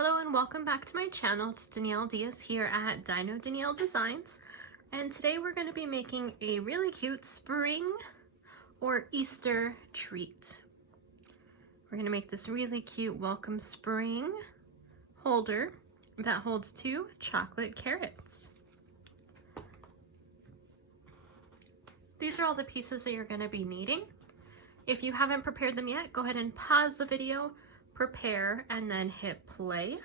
Hello and welcome back to my channel. It's Danielle Diaz here at Dino Danielle Designs, and today we're going to be making a really cute spring or Easter treat. We're going to make this really cute welcome spring holder that holds 2 chocolate carrots. These are all the pieces that you're going to be needing. If you haven't prepared them yet, go ahead and pause the video, prepare, and then hit play.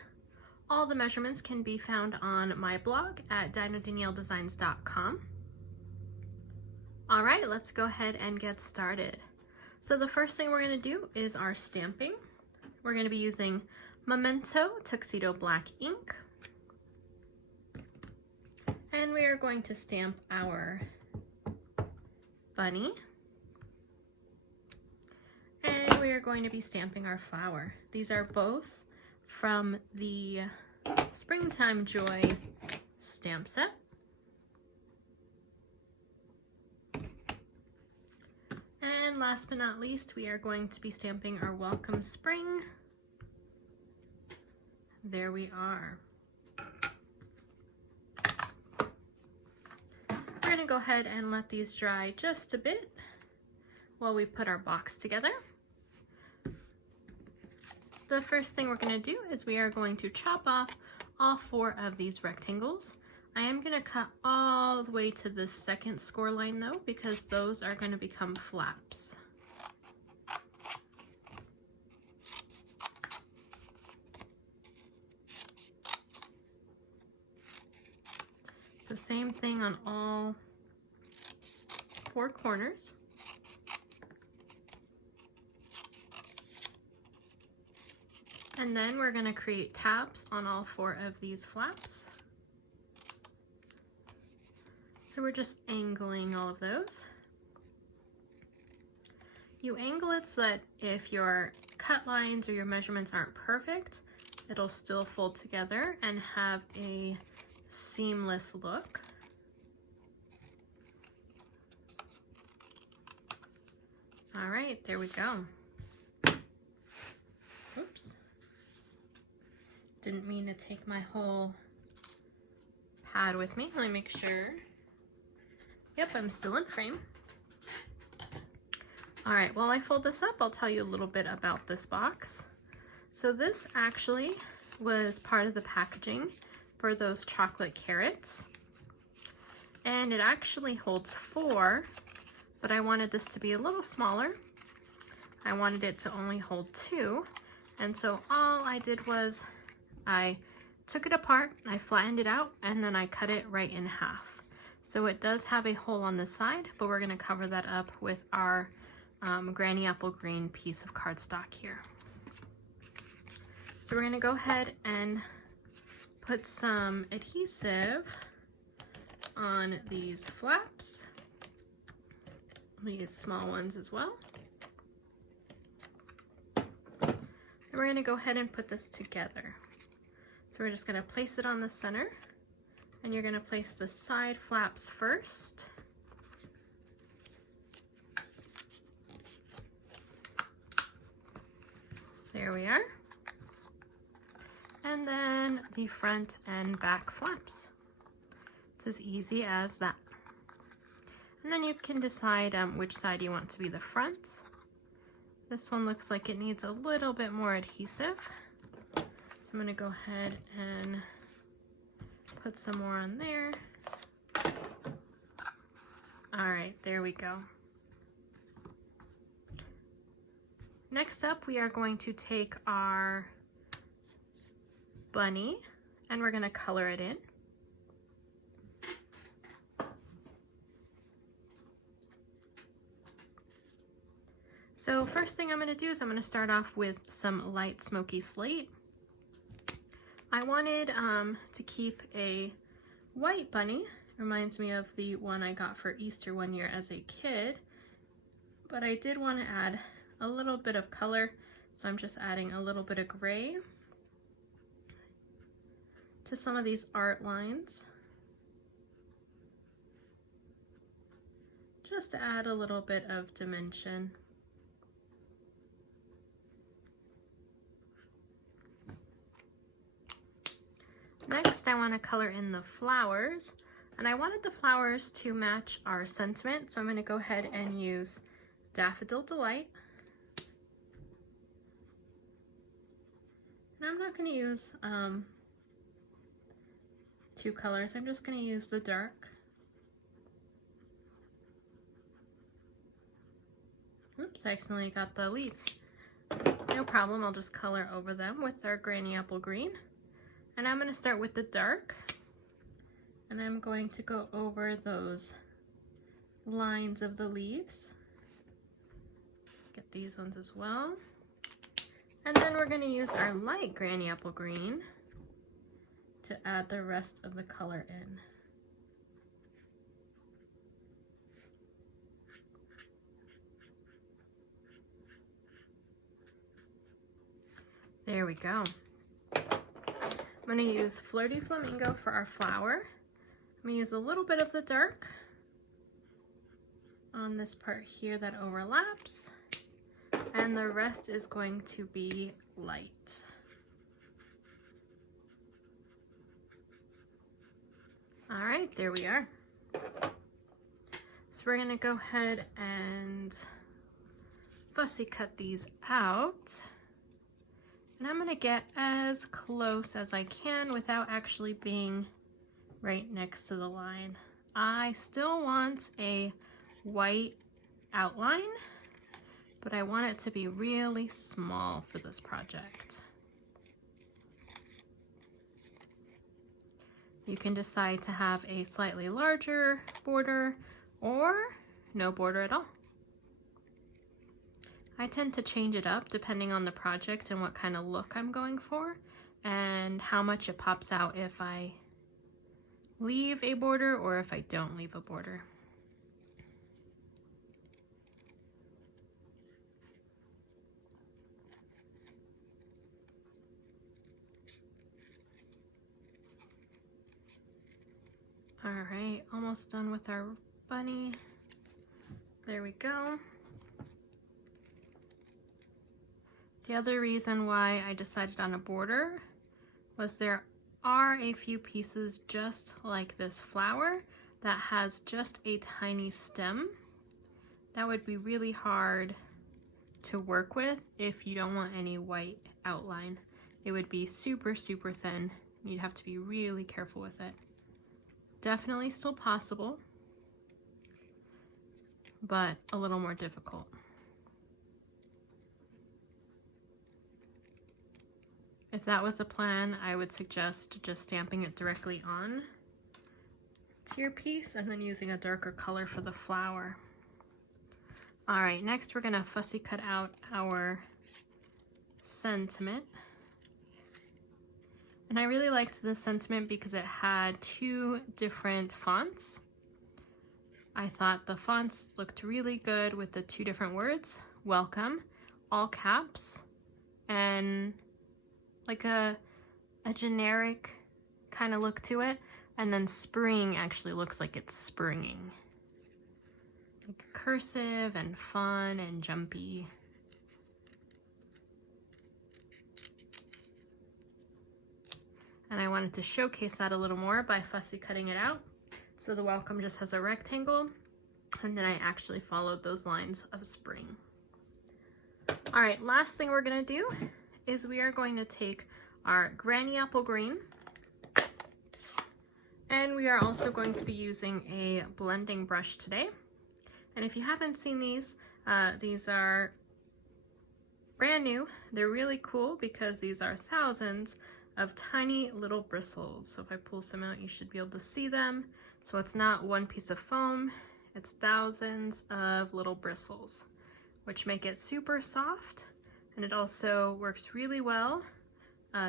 All the measurements can be found on my blog at dinodanielledesigns.com. All right, let's go ahead and get started. So the first thing we're going to do is our stamping. We're going to be using Memento Tuxedo Black ink. And we are going to stamp our bunny. And we are going to be stamping our flower. These are both from the Springtime Joy stamp set. And last but not least, we are going to be stamping our welcome spring. There we are. We're going to go ahead and let these dry just a bit while we put our box together. The first thing we're going to do is we are going to chop off all 4 of these rectangles. I am going to cut all the way to the second score line though, because those are going to become flaps. The same thing on all 4 corners. And then we're going to create tabs on all 4 of these flaps. So we're just angling all of those. You angle it so that if your cut lines or your measurements aren't perfect, it'll still fold together and have a seamless look. All right, there we go. Oops. Didn't mean to take my whole pad with me. Let me make sure. Yep, I'm still in frame. All right, while I fold this up, I'll tell you a little bit about this box. So this actually was part of the packaging for those chocolate carrots. And it actually holds 4, but I wanted this to be a little smaller. I wanted it to only hold 2. And so all I did was I took it apart, I flattened it out, and then I cut it right in half. So it does have a hole on the side, but we're going to cover that up with our Granny Apple Green piece of cardstock here. So we're going to go ahead and put some adhesive on these flaps, these small ones as well. And we're going to go ahead and put this together. So we're just going to place it on the center, and you're going to place the side flaps first. There we are. And then the front and back flaps. It's as easy as that. And then you can decide which side you want to be the front. This one looks like it needs a little bit more adhesive. I'm going to go ahead and put some more on there. All right, there we go. Next up, we are going to take our bunny and we're going to color it in. So first thing I'm going to do is I'm going to start off with some light smoky slate. I wanted to keep a white bunny. Reminds me of the one I got for Easter one year as a kid. But I did want to add a little bit of color, so I'm just adding a little bit of gray to some of these art lines. Just to add a little bit of dimension. Next, I want to color in the flowers, and I wanted the flowers to match our sentiment, so I'm going to go ahead and use Daffodil Delight. And I'm not going to use two colors, I'm just going to use the dark. Oops, I accidentally got the leaves. No problem, I'll just color over them with our Granny Apple Green. And I'm going to start with the dark, and I'm going to go over those lines of the leaves. Get these ones as well. And then we're going to use our light Granny Apple Green to add the rest of the color in. There we go. I'm going to use Flirty Flamingo for our flower. I'm going to use a little bit of the dark on this part here that overlaps, and the rest is going to be light. All right, there we are. So we're going to go ahead and fussy cut these out. And I'm going to get as close as I can without actually being right next to the line. I still want a white outline, but I want it to be really small for this project. You can decide to have a slightly larger border or no border at all. I tend to change it up depending on the project and what kind of look I'm going for and how much it pops out if I leave a border or if I don't leave a border. All right, almost done with our bunny. There we go. The other reason why I decided on a border was there are a few pieces just like this flower that has just a tiny stem. That would be really hard to work with if you don't want any white outline. It would be super, super thin. You'd have to be really careful with it. Definitely still possible, but a little more difficult. If that was a plan, I would suggest just stamping it directly on to your piece and then using a darker color for the flower. All right, next we're gonna fussy cut out our sentiment. And I really liked this sentiment because it had two different fonts. I thought the fonts looked really good with the two different words, welcome, all caps, and like a generic kind of look to it, and then spring actually looks like it's springing. Like cursive and fun and jumpy. And I wanted to showcase that a little more by fussy cutting it out. So the welcome just has a rectangle, and then I actually followed those lines of spring. All right, last thing we're gonna do is we are going to take our Granny Apple Green, and we are also going to be using a blending brush today. And if you haven't seen these are brand new. They're really cool because these are thousands of tiny little bristles. So if I pull some out, you should be able to see them. So it's not one piece of foam, it's thousands of little bristles, which make it super soft. And it also works really well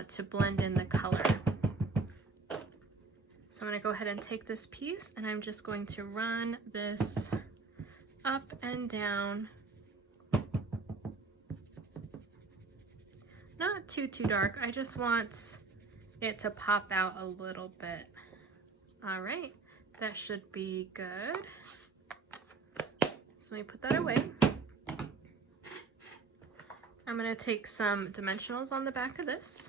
to blend in the color. So I'm going to go ahead and take this piece, and I'm just going to run this up and down. Not too dark, I just want it to pop out a little bit. All right, that should be good. So let me put that away. I'm going to take some dimensionals on the back of this.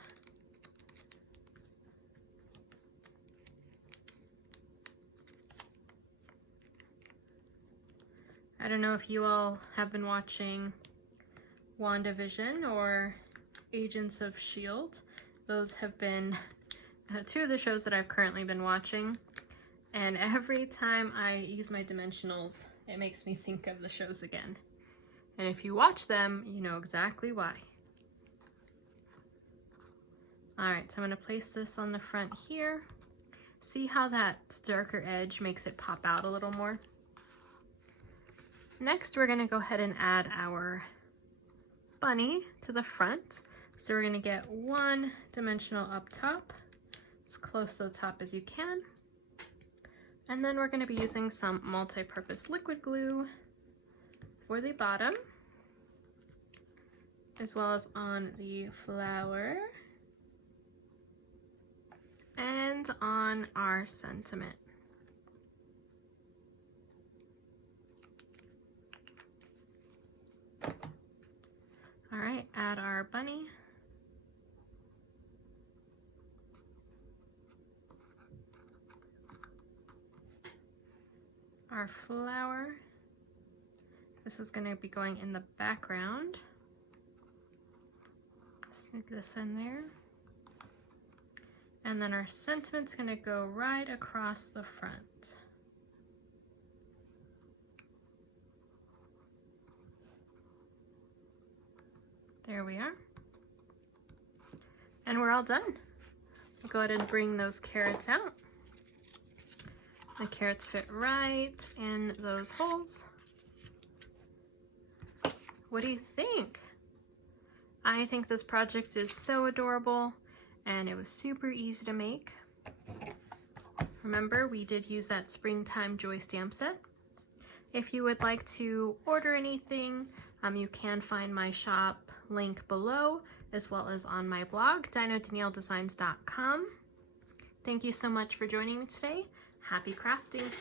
I don't know if you all have been watching WandaVision or Agents of S.H.I.E.L.D. Those have been two of the shows that I've currently been watching, and every time I use my dimensionals, it makes me think of the shows again. And if you watch them, you know exactly why. Alright, so I'm going to place this on the front here. See how that darker edge makes it pop out a little more? Next, we're going to go ahead and add our bunny to the front. So we're going to get one dimensional up top, as close to the top as you can. And then we're going to be using some multi-purpose liquid glue for the bottom, as well as on the flower and on our sentiment. All right, add our bunny. Our flower. This is going to be going in the background. Sneak this in there. And then our sentiment's going to go right across the front. There we are. And we're all done. We'll go ahead and bring those carrots out. The carrots fit right in those holes. What do you think? I think this project is so adorable, and it was super easy to make. Remember, we did use that Springtime Joy stamp set. If you would like to order anything, you can find my shop link below, as well as on my blog, dinodanielledesigns.com. Thank you so much for joining me today. Happy crafting!